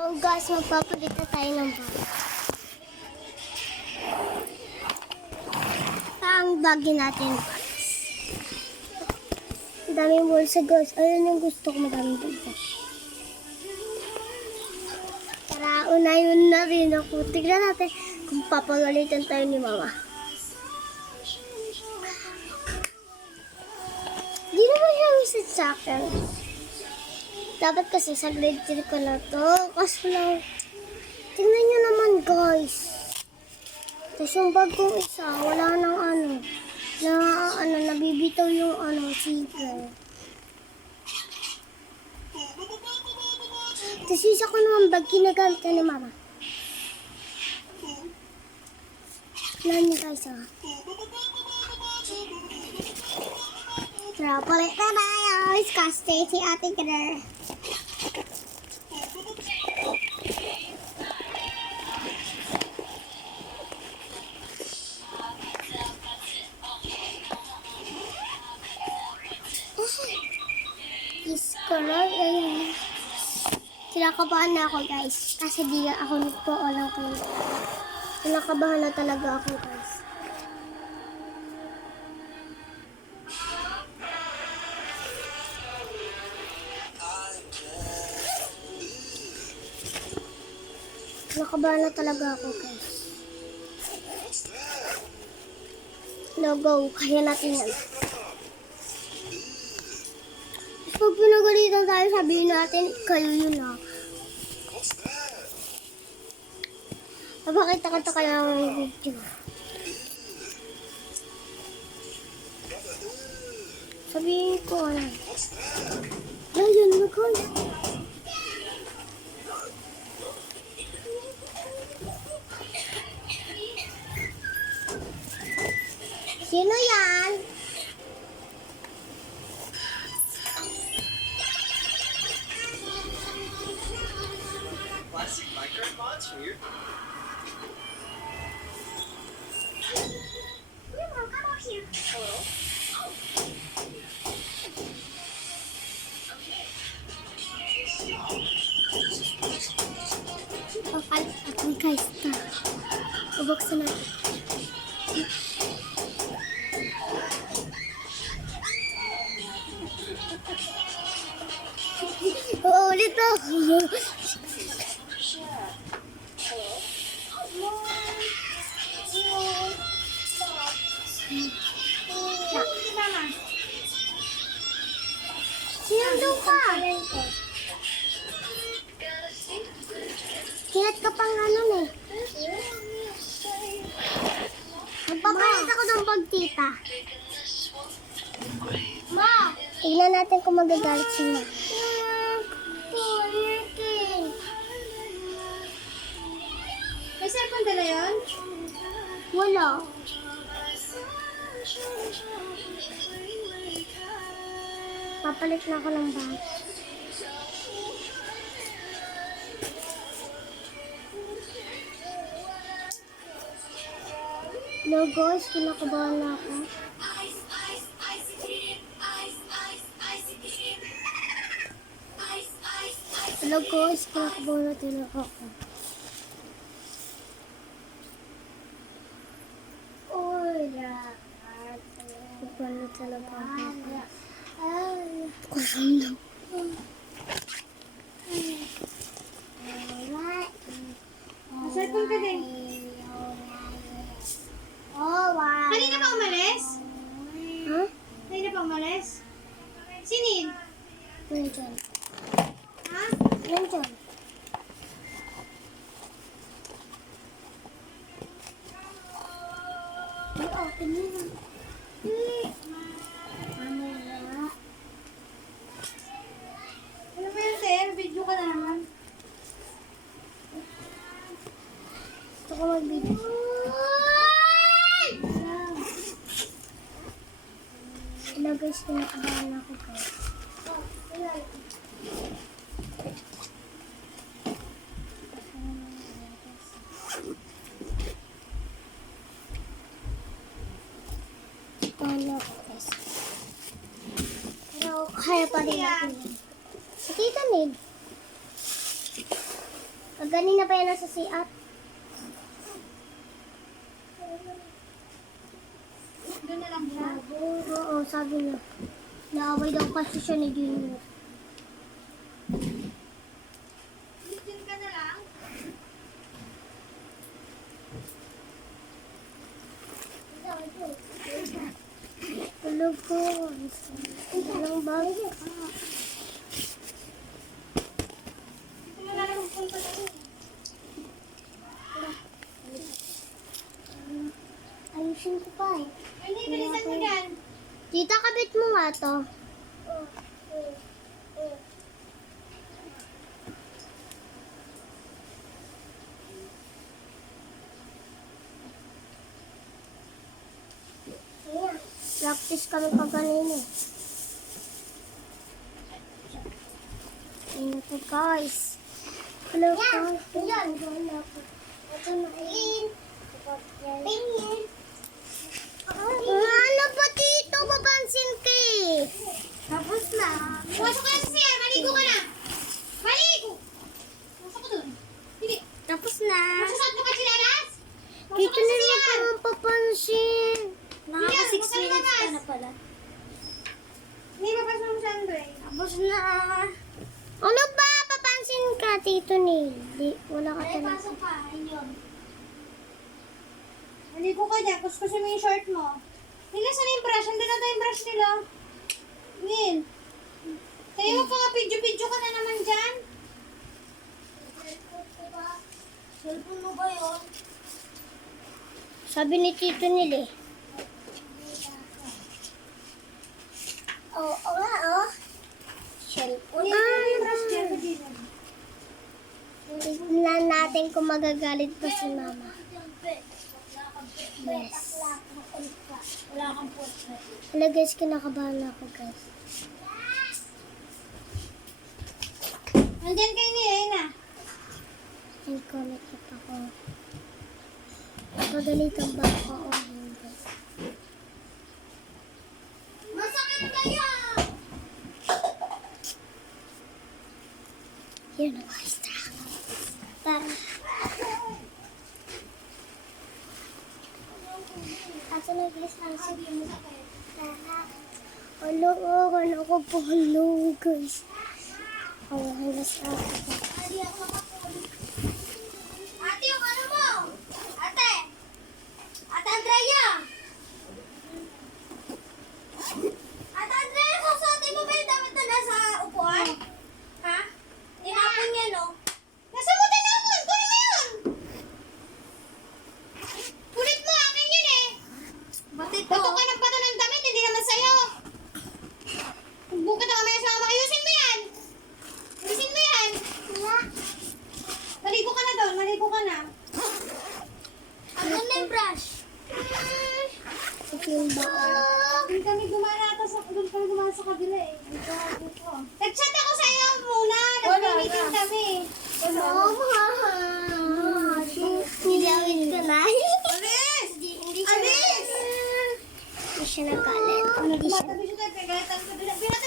So guys, magpapalit na tayo ng bag. Ang bagay natin guys. Ang daming bulsa guys. Ayun yung gusto ko, madaming bulsa. Tara, unahin na rin ako. Tignan natin kung papagalitan tayo ni mama. Di naman siya message sa akin. Dapat kasi sa grade 3 ko na to. Kaso lang, tingnan nyo naman guys. Tapos yung bag kong isa, wala nang nabibitaw yung zipper. Tapos isa ko naman bag, kinagamit na ni mama. Tingnan nyo guys ah. Tara, palit na tayo. Iskaste si Ate Claire. Ayun. Kinakabahan na ako guys. Kasi di ako nagpo-alam kayo. Kinakabahan na talaga ako guys. Kinakabahan na talaga ako guys. No go. Kaya natin yan. Pag pinagalitan tayo, sabihin natin, kayo yun ah. Papakita kaya ng video. Sabihin ko ano. Ayun, magkal. Sino yan? Classic Minecraft mods from your... Hello? Papalit ako guys na. Bubuksan natin. Uulit ako. Sinundo ka. Kinat ka pang ganun eh. Magpapalit ako ng bag, tita. Ma! Tignan natin kung magagalit si Ma. May cellphone dala yun? Wala. Papalit na ako ng bag. No guys, kinakabahan na ako. Hello guys, kinakabahan na talaga ako. Kinakabahan na talaga ako. Kusamdaw. Cellphone ka din. Kanina pa umalis? Ha? Kanina pa umalis? Sinin? Nandiyan. Ha? Nandiyan. Ay, open nyo na. Ano ba yun, sir? Video ka na naman. Gusto ko mag-video. Hello guys, kinakabahan ako guys. Ano ako guys. Pero kaya pa rin natin yan. Si Tita Nid. Ganina pa yan nasa CR. Doon na lang siya. Oo, sabi niya. Naaway daw kasi siya ni Junior. Diyan ka na lang. Tulog ko. Anong bag? Dito mo na lang punta doon. Ayusin ko pa eh. Ay, hindi, bilisan mo yan. Tita, kabit mo nga to. Practice kami pa kanina. Ayun na to guys. Hello guys. Ayan. Ito na rin. Tingin. Ano ba dito? Mapansin ka eh. Tapos na. Pumasok ka na sa CR. Maligo ka na. Maligo. Pumasok ka doon. Hindi. Tapos na. Masusot mo ka chinelas? Dito na lang ka mapapansin. Nakaka 6 minutes ka na pala. Hindi, papasok mo sa Andre. Tapos na. Ano ba? Papansin ka, Tito Neil. Wala ka talaga. ka. Ayun. Maligo ka dyan. Kuskusin mo yung short mo. Nila, saan yung brush? Andun na tayo yung brush nila. Ngin. Kaya mo pa nga pidyo-pidyo ka na naman dyan. Cellphone mo ba yun? Sabi ni Tito Neil eh. Oo nga, oh. Cellphone. Yung brush dyan ko dyan. Tignan natin kung magagalit pa si Mama. Yes. Wala kang puwet. Wala guys, kinakabahan ako guys. Nandyan kayo ni Ena. And comment up ako. Pagalitan ba ako o hindi? Masakit kayo! Yun na guys. Tara. Asa na guys? Asa na Hello, ano ko po? Hello guys. Oh, hanggang sa ako. Ate, yung ano mo? Ate! Ate Andrea! Ate Andrea, susuotin mo ba yung damit na nasa upuan? Ha? Tinapon yan, no? Nasa mo tinapon? Kunin mo yun! Kulit mo, akin yun eh! Bato ka ng bato ng damit, hindi naman sa'yo. Bukit na kamaya sa mama. Ayusin mo yan! Ayusin mo yan! Maligo ka na doon, maligo ka na. Ano na yung brush? Ito yung baka. Doon kami gumana sa kabila eh. Nag-chat ako sa'yo muna. Nag-meeting kami. Mama! Nilawin ka na. Alis! Hindi siya Alis! Hindi siya nagalit. Hindi siya. Matabi siya tayo. Pagalitan ko.